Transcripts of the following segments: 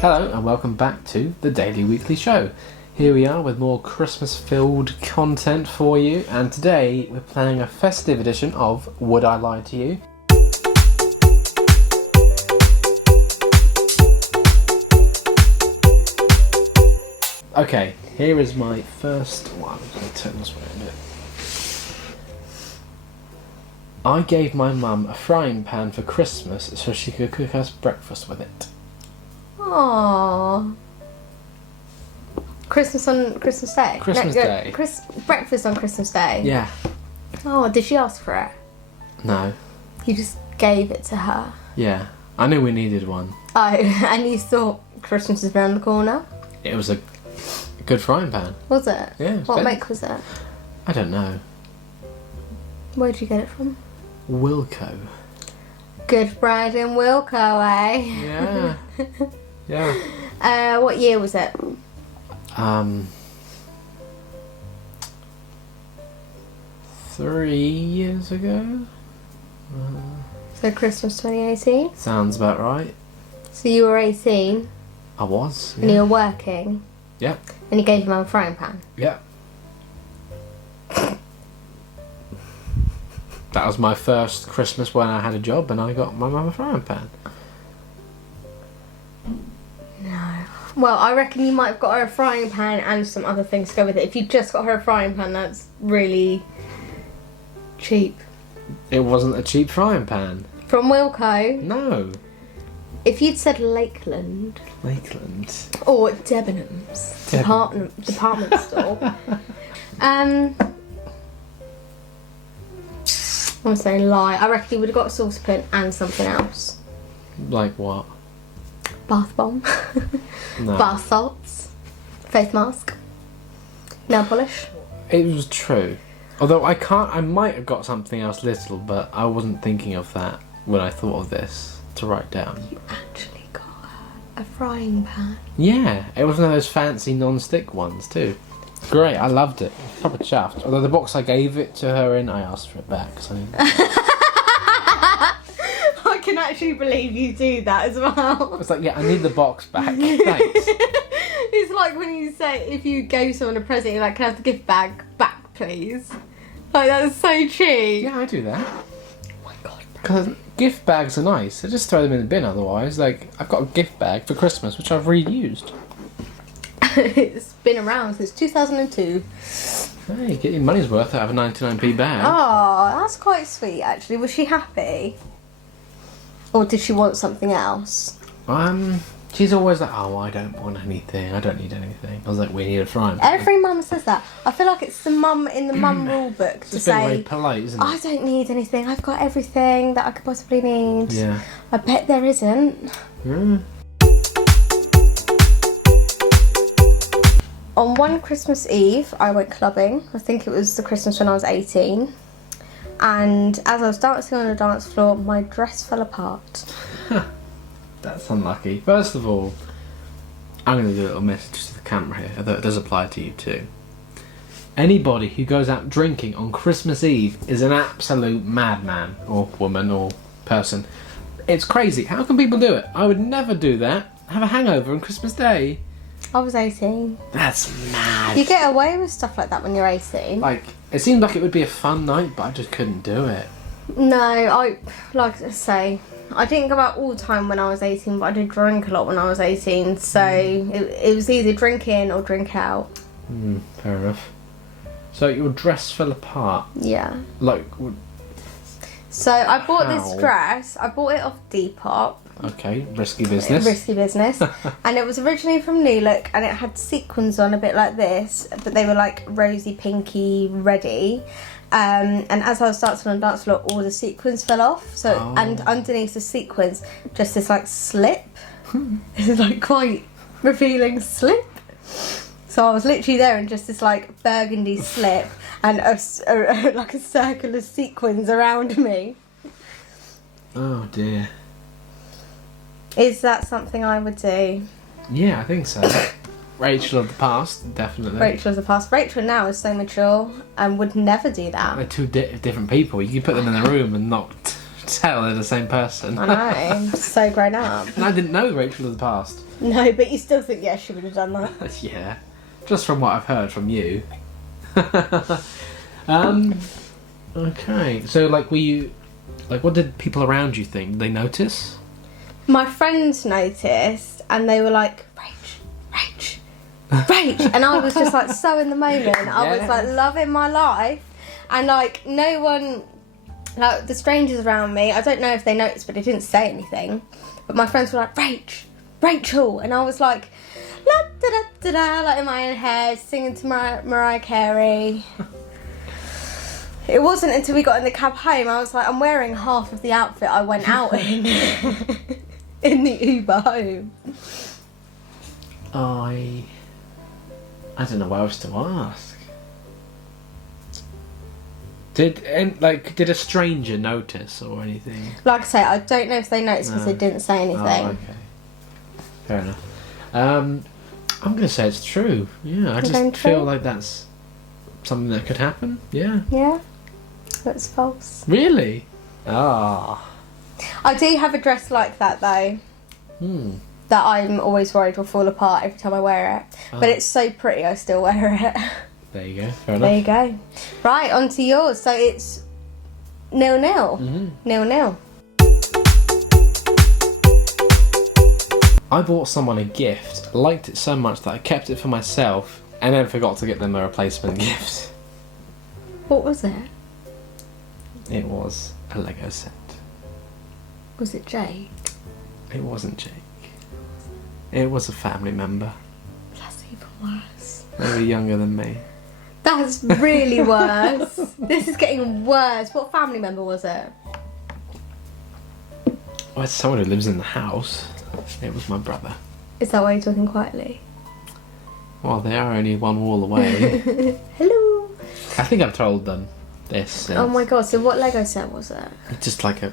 Hello and welcome back to the Daily Weekly Show. Here we are with more Christmas-filled content for you, and today we're playing a festive edition of Would I Lie to You? Okay, here is my first one. I'm going to turn this way a bit. I gave my mum a frying pan for Christmas so she could cook us breakfast with it. Aww. Christmas on Christmas Day? Christmas Day. Breakfast on Christmas Day? Yeah. Oh, did she ask for it? No. You just gave it to her? Yeah. I knew we needed one. Oh, and you thought Christmas is around the corner? It was a good frying pan. Was it? Yeah. What make was it? I don't know. Where did you get it from? Wilko. Good bride in Wilko, eh? Yeah. Yeah. What year was it? 3 years ago. So Christmas 2018? Sounds about right. So you were 18 I was. and you were working Yeah. and you gave your mum a frying pan? Yeah. That was my first Christmas when I had a job and I got my mum a frying pan. No. Well, I reckon you might have got her a frying pan and some other things to go with it. If you just got her a frying pan, that's really cheap. It wasn't a cheap frying pan. From Wilko? No. If you'd said Lakeland Lakeland. or Debenhams department store, I'm saying lie. I reckon you would have got a saucepan and something else. Like what? Bath bomb, No. bath salts, face mask, nail polish. It was true. Although I might have got something else little, but I wasn't thinking of that when I thought of this to write down. You actually got her a frying pan. Yeah, it was one of those fancy non-stick ones too. Great, I loved it. Proper chuffed. Although the box I gave it to her in, I asked for it back. So I can actually believe you do that as well. it's like, yeah, I need the box back. Thanks. It's like when you say, if you gave someone a present, you're like, can I have the gift bag back, please? Like, that's so cheap. Yeah, I do that. Oh my god. Because gift bags are nice. I just throw them in the bin otherwise. Like, I've got a gift bag for Christmas, which I've reused. It's been around since 2002. Hey, get your money's worth out of a 99p bag. Oh, that's quite sweet, actually. Was she happy? Or did she want something else? She's always like, oh, I don't want anything. I don't need anything. I was like, we need a frying pan. Every mum says that. I feel like it's the mum in the mum rule book to It's been very say, polite, isn't it? I don't need anything. I've got everything that I could possibly need. Yeah. I bet there isn't. Mm. On one Christmas Eve, I went clubbing. I think it was the Christmas when I was 18. And as I was dancing on the dance floor, my dress fell apart. That's unlucky. First of all, I'm going to do a little message to the camera here, although it does apply to you too. Anybody who goes out drinking on Christmas Eve is an absolute madman, or woman, or person. It's crazy. How can people do it? I would never do that. Have a hangover on Christmas Day. I was 18. That's mad. You get away with stuff like that when you're 18. Like, it seemed like it would be a fun night, but I just couldn't do it. No, like I say, I didn't go out all the time when I was 18, but I did drink a lot when I was 18, so it was either drink in or drink out. Fair enough. So your dress fell apart. Yeah. Like, So I bought How? this dress. I bought it off Depop. okay, risky business. Risky business. And it was originally from New Look, and it had sequins on a bit like this, but they were like rosy, pinky, reddy. And as I was dancing on the dance floor, all the sequins fell off. So and underneath the sequins, just this like slip. This is like quite revealing slip. So I was literally there in just this like burgundy slip and like a circle of sequins around me. Oh dear. Is that something I would do? Yeah, I think so. Rachel of the past, definitely. Rachel of the past. Rachel now is so mature and would never do that. They're two different people. You could put them in a room and not tell they're the same person. I know, so grown up. And I didn't know Rachel of the past. No, but you still think, yeah, she would have done that. Yeah, just from what I've heard from you. Okay, so like, what did people around you think? Did they notice? My friends noticed, and they were like, Rach, and I was just like so in the moment. I was like loving my life, and like no one, like the strangers around me, I don't know if they noticed, but they didn't say anything. But my friends were like, Rachel, and I was like, la da da da da, like in my own head, singing to Mariah Carey. It wasn't until we got in the cab home, I was like, I'm wearing half of the outfit I went out in in the Uber home. I don't know what else to ask. Did a stranger notice or anything? Like I say, I don't know if they noticed because they didn't say anything. Oh, okay. Fair enough. I'm going to say it's true. Yeah, I just feel like that's something that could happen. Yeah. Yeah? That's false. Really? Ah. I do have a dress like that though. That I'm always worried will fall apart every time I wear it. Oh. But it's so pretty I still wear it. There you go. Fair enough. There you go. Right, on to yours. So it's 0-0. 0-0. I bought someone a gift, liked it so much that I kept it for myself, and then forgot to get them a replacement gift. What was it? It was a Lego set. Was it Jake? It wasn't Jake. It was a family member. That's even worse. They were younger than me. That's really worse. This is getting worse. What family member was it? Well, it's someone who lives in the house. It was my brother. Is that why you're talking quietly? Well, they are only one wall away. Hello. I think I've told them this. Oh my god, so what Lego set was it? Just like I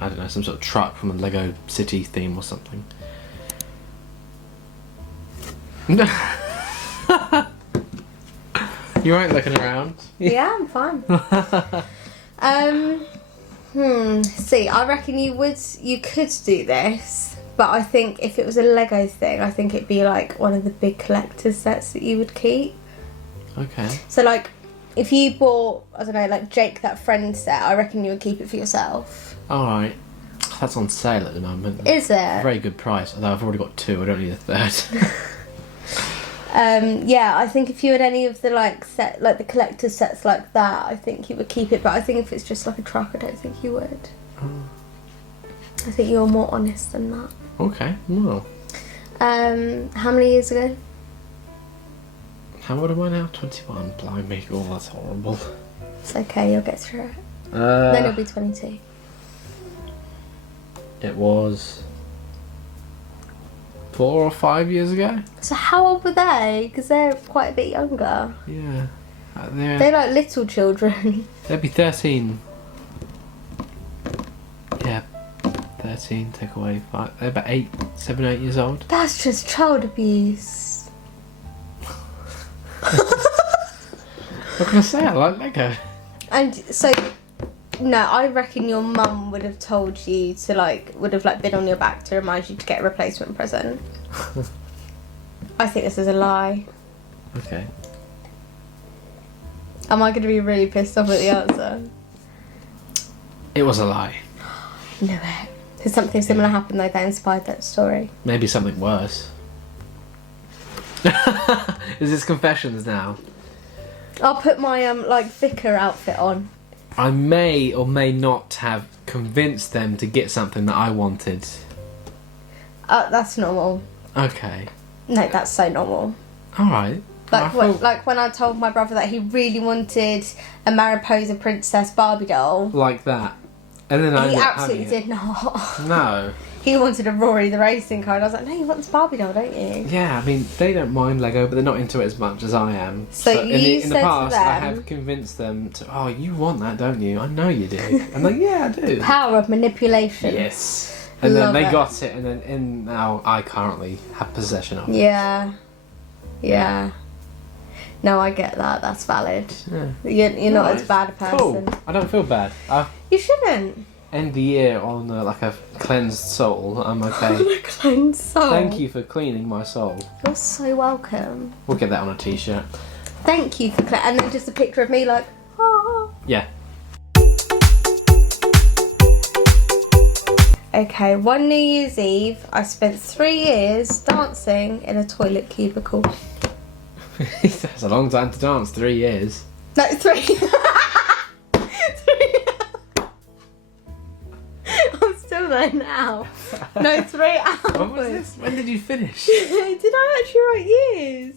don't know, some sort of truck from a Lego City theme or something. You weren't looking around? Yeah, I'm fine. See, I reckon you could do this, but I think if it was a Lego thing, I think it'd be like one of the big collector's sets that you would keep. Okay. So like, if you bought, I don't know, like Jake that friend set, I reckon you would keep it for yourself. Alright. That's on sale at the moment. Is it? Very good price, although I've already got two, I don't need a third. Yeah, I think if you had any of the the collector's sets like that, I think you would keep it. But I think if it's just like a truck, I don't think you would. Oh. I think you're more honest than that. Okay, well. How many years ago? How old am I now? 21. Blimey, oh, that's horrible. It's okay, you'll get through it. Then you'll be 22. It was 4 or 5 years ago. So how old were they? Because they're quite a bit younger. Yeah. They're like little children. They'd be 13. Yeah, 13, take away 5. They're about 7, 8 years old. That's just child abuse. What can I say? I like Lego. And so, no, I reckon your mum would have told you to would have been on your back to remind you to get a replacement present. I think this is a lie. Okay. Am I going to be really pissed off at the answer? It was a lie. No way. Did something similar happen though that inspired that story? Maybe something worse. Is this confessions now? I'll put my vicar outfit on. I may or may not have convinced them to get something that I wanted. That's normal. Okay. No, that's so normal. Alright. Like when I told my brother that he really wanted a Mariposa Princess Barbie doll. Like that. And then he absolutely did not. No. He wanted a Rory the racing car, and I was like, no, you want this Barbie doll, don't you? Yeah, I mean, they don't mind Lego, but they're not into it as much as I am. So in the past, I have convinced them to, oh, you want that, don't you? I know you do. I'm like, yeah, I do. Power of manipulation. Yes. And then they got it, and then now I currently have possession of it. Yeah. No, I get that. That's valid. Yeah. You're not as bad a person. Cool. I don't feel bad. You shouldn't. end the year on like a cleansed soul, I'm okay. Cleansed soul. Thank you for cleaning my soul. You're so welcome. We'll get that on a t-shirt. Thank you for and then just a picture of me like, ah. Yeah. Okay, one New Year's Eve, I spent 3 years dancing in a toilet cubicle. That's a long time to dance, 3 years. No, 3. 3. I'm still there now. No, 3 hours. When was this? When did you finish? Did I actually write years?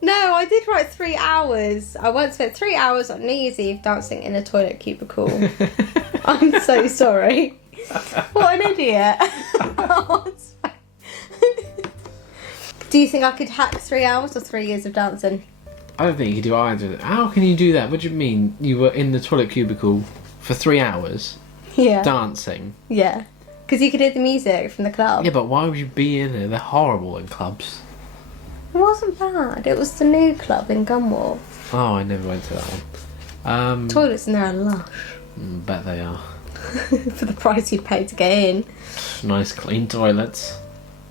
No, I did write 3 hours. I once spent 3 hours on New Year's Eve dancing in a toilet cubicle. I'm so sorry. What an idiot. Do you think I could hack 3 hours or 3 years of dancing? I don't think you could do either. How can you do that? What do you mean? You were in the toilet cubicle for 3 hours Yeah. dancing? Yeah. Because you could hear the music from the club. Yeah, but why would you be in there? They're horrible in clubs. It wasn't bad. It was the new club in Gunwharf. Oh, I never went to that one. Toilets in there are lush. Bet they are. For the price you'd pay to get in. Nice clean toilets.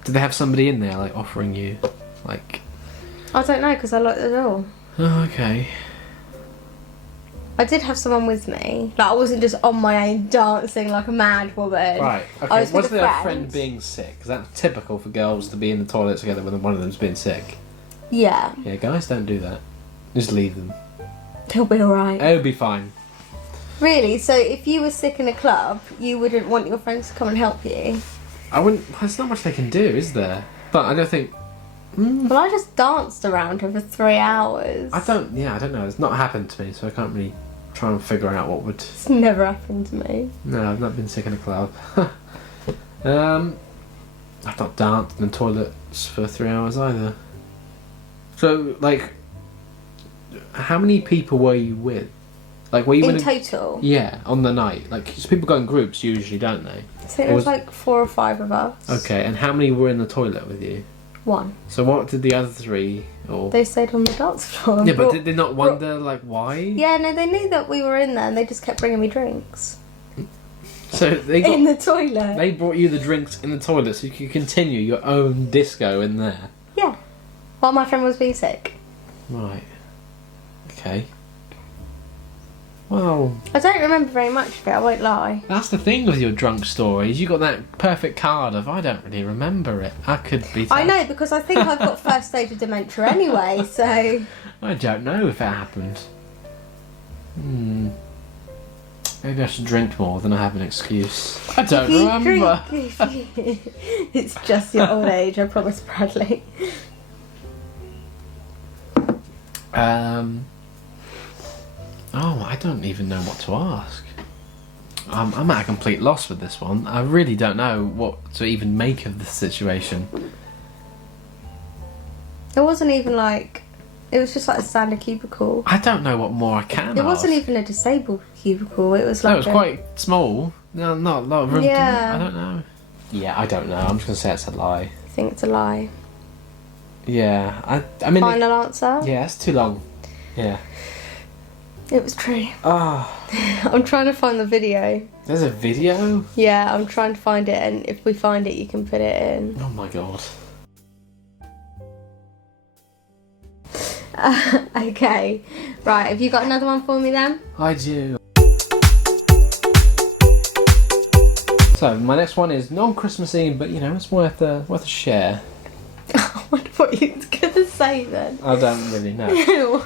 Did they have somebody in there, like, offering you, like... I don't know, because I locked the door. Oh, okay. I did have someone with me. Like, I wasn't just on my own dancing like a mad woman. Right, I okay. was Was with a there a friend. friend being sick? Is that typical for girls to be in the toilet together when one of them's been sick? Yeah. Yeah, guys don't do that. Just leave them. They'll be alright. It'll be fine. Really? So if you were sick in a club, you wouldn't want your friends to come and help you? I wouldn't... There's not much they can do, is there? But I don't think... Well, I just danced around her for 3 hours. I don't know. It's not happened to me, so I can't really try and figure out what would... It's never happened to me. No, I've not been sick in a club. I've not danced in the toilets for 3 hours either. So, like... How many people were you with? Like, were you In total? Yeah, on the night. Like, 'cause people go in groups usually, don't they? I think there was like 4 or 5 of us. Okay, and how many were in the toilet with you? 1. So what did the other 3... Or... They stayed on the dance floor. Yeah, but did they not wonder, like, why? Yeah, no, they knew that we were in there and they just kept bringing me drinks. So they got... In the toilet? They brought you the drinks in the toilet so you could continue your own disco in there. Yeah. While my friend was being sick. Right. Okay. Well... I don't remember very much of it, I won't lie. That's the thing with your drunk stories. You got that perfect card of, I don't really remember it. I could be... I know, because I think I've got first stage of dementia anyway, so... I don't know if it happened. Maybe I should drink more, then I have an excuse. I don't remember. It's just your old age, I promise, Bradley. Oh, I don't even know what to ask. I'm at a complete loss with this one. I really don't know what to even make of this situation. It wasn't even like... It was just like a standard cubicle. I don't know what more I can It ask. wasn't even a disabled cubicle, it was like No, it was quite small. No, not a lot of room. Yeah. I don't know. Yeah, I don't know. I'm just going to say it's a lie. I think it's a lie. Yeah, I mean... Final answer? Yeah, it's too long. Yeah. It was true. Oh, I'm trying to find the video. there's a video? Yeah, I'm trying to find it, and if we find it, you can put it in. Oh my god. Okay. Right, have you got another one for me then? I do. So, my next one is non-Christmassy, but you know, it's worth a share. I wonder what you was going to say then. I don't really know.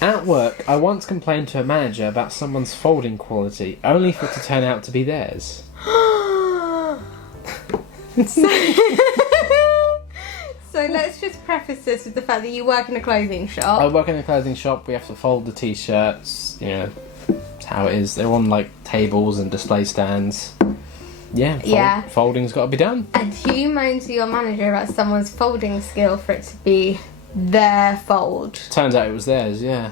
At work, I once complained to a manager about someone's folding quality, only for it to turn out to be theirs. So let's just preface this with the fact that you work in a clothing shop. I work in a clothing shop, we have to fold the t-shirts, you know, it's how it is. They're on like tables and display stands. Yeah, folding's got to be done. And you moan to your manager about someone's folding skill for it to be their fold. Turns out it was theirs, yeah.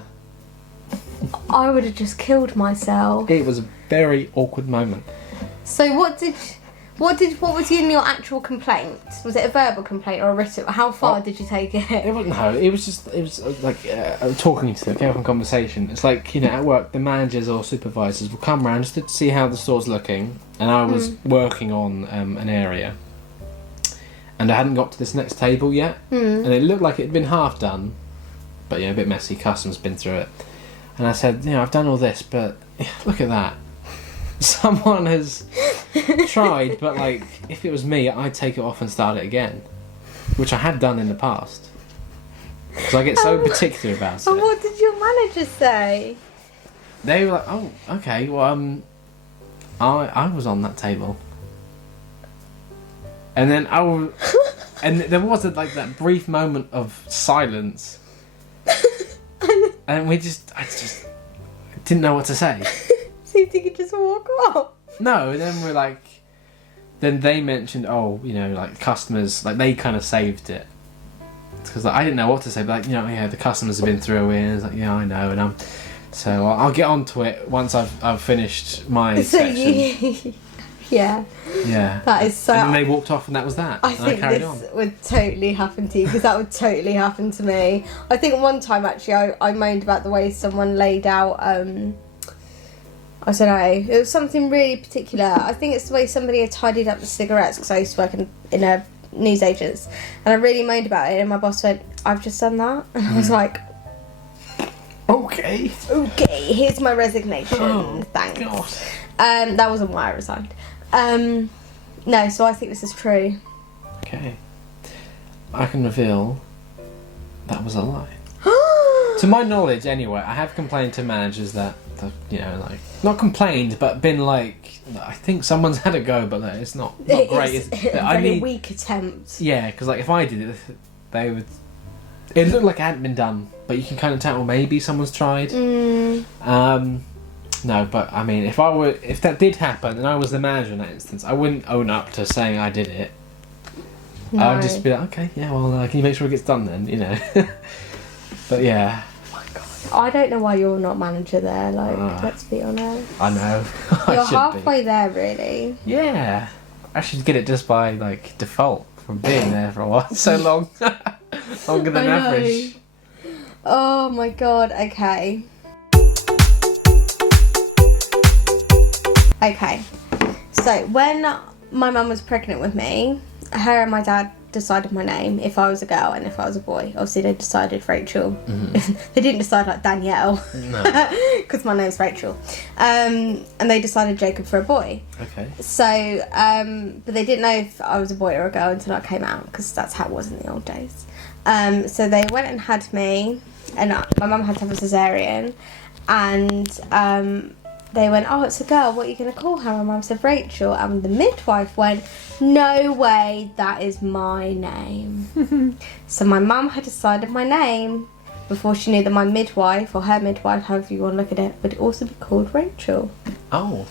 I would have just killed myself. It was a very awkward moment. So what What was in your actual complaint? Was it a verbal complaint or a written? How far did you take it? It was like talking to them, careful conversation. It's like, you know, at work, the managers or supervisors will come around just to see how the store's looking, and I was working on an area, and I hadn't got to this next table yet, and it looked like it had been half done, but yeah, a bit messy. Customers been through it, and I said, you know, I've done all this, but look at that. Someone has tried, but like, if it was me, I'd take it off and start it again, which I had done in the past. Because I get so particular about it. And what did your manager say? They were like, "Oh, okay. Well, I was on that table," and then and there was like that brief moment of silence, and I just didn't know what to say. So you think you just walk off? No, then then they mentioned, oh, you know, like customers, like they kind of saved it. Because like, I didn't know what to say, but like, you know, yeah, the customers have been through it, and it's like, yeah, I know, and so I'll get onto it once I've finished my section. Yeah. That is so. And then they walked off, and that was that. I think this would totally happen to you, because that would totally happen to me. I think one time actually I moaned about the way someone laid out. I don't know. It was something really particular. I think it's the way somebody had tidied up the cigarettes, because I used to work in a newsagents, and I really moaned about it. And my boss went, "I've just done that," and I was like, "Okay, here's my resignation. Thanks." God. That wasn't why I resigned. No, so I think this is true. Okay, I can reveal that was a lie. To my knowledge, anyway, I have complained to managers that, you know, like, not complained, but been like, I think someone's had a go, but it's not great. It's a very weak attempt. Yeah, because like if I did it, they would. It looked like it hadn't been done, but you can kind of tell, well, maybe someone's tried. No, but I mean, if that did happen and I was the manager in that instance, I wouldn't own up to saying I did it. No. I would just be like, okay, yeah, well, can you make sure it gets done then, you know? But yeah. I don't know why you're not manager there, like, let's be honest. I know. You're halfway there, really. Yeah. I should get it just by, like, default from being there for a while. So long. Longer than average. Oh my god, okay. Okay. So, when my mum was pregnant with me, her and my dad decided my name, if I was a girl and if I was a boy. Obviously they decided Rachel. They didn't decide like Danielle. No. Because my name's Rachel. And they decided Jacob for a boy. Okay. So, but they didn't know if I was a boy or a girl until I came out, because that's how it was in the old days. So they went and had me, and my mum had to have a cesarean, and they went, "Oh, it's a girl, what are you going to call her?" My mum said Rachel, and the midwife went, "No way, that is my name." So my mum had decided my name before she knew that my midwife, or her midwife, however you want to look at it, would also be called Rachel. Oh.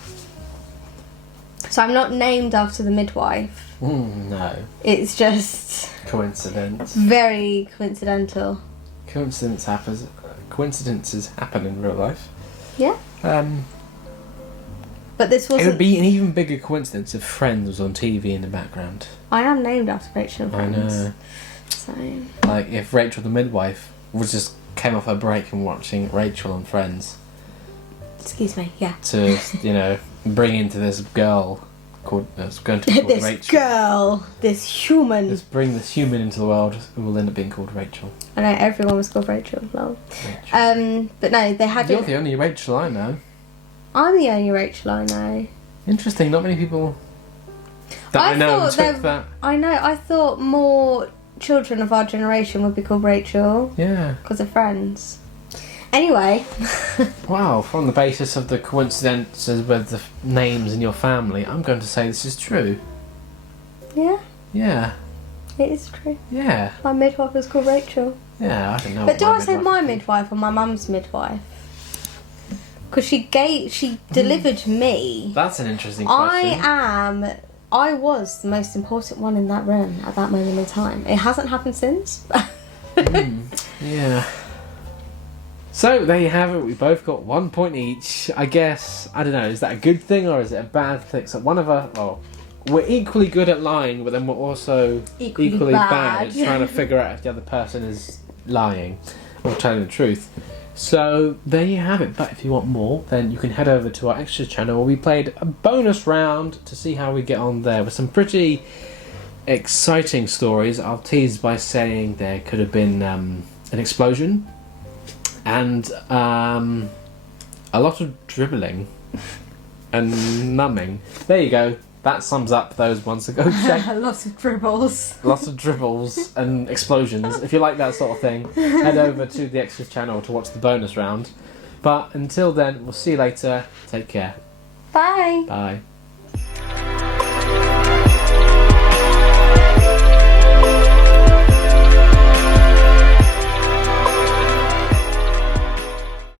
So I'm not named after the midwife. No. It's just... coincidence. Very coincidental. Coincidences happen in real life. Yeah. But this wasn't... It would be an even bigger coincidence if Friends was on TV in the background. I am named after Rachel and Friends. I know. So... like, if Rachel the midwife just came off her break and watching Rachel and Friends. Excuse me, yeah. To, you know, bring into this girl called... going to be called this Rachel. This girl. This human. Just bring this human into the world who will end up being called Rachel. I know, everyone was called Rachel. Well. But no, they had... You're the only Rachel I know. I'm the only Rachel I know. Interesting, not many people that I know took that. I know, I thought more children of our generation would be called Rachel. Yeah. Because of Friends. Anyway. Wow, from the basis of the coincidences with the names in your family, I'm going to say this is true. Yeah? Yeah. It is true. Yeah. My midwife was called Rachel. Yeah, I don't know. But do I say my midwife or my mum's midwife? Because she delivered me. That's an interesting question. I was the most important one in that room at that moment in time. It hasn't happened since. Yeah. So, there you have it. We both got 1 point each. I guess, I don't know, is that a good thing or is it a bad thing? So one of us, we're equally good at lying, but then we're also equally bad at trying to figure out if the other person is lying or telling the truth. So there you have it. But if you want more, then you can head over to our extras channel where we played a bonus round to see how we get on there with some pretty exciting stories. I'll tease by saying there could have been an explosion and a lot of dribbling and numbing. There you go. That sums up those ones. So go check. Lots of dribbles. Lots of dribbles and explosions. If you like that sort of thing, head over to the extras channel to watch the bonus round. But until then, we'll see you later. Take care. Bye. Bye.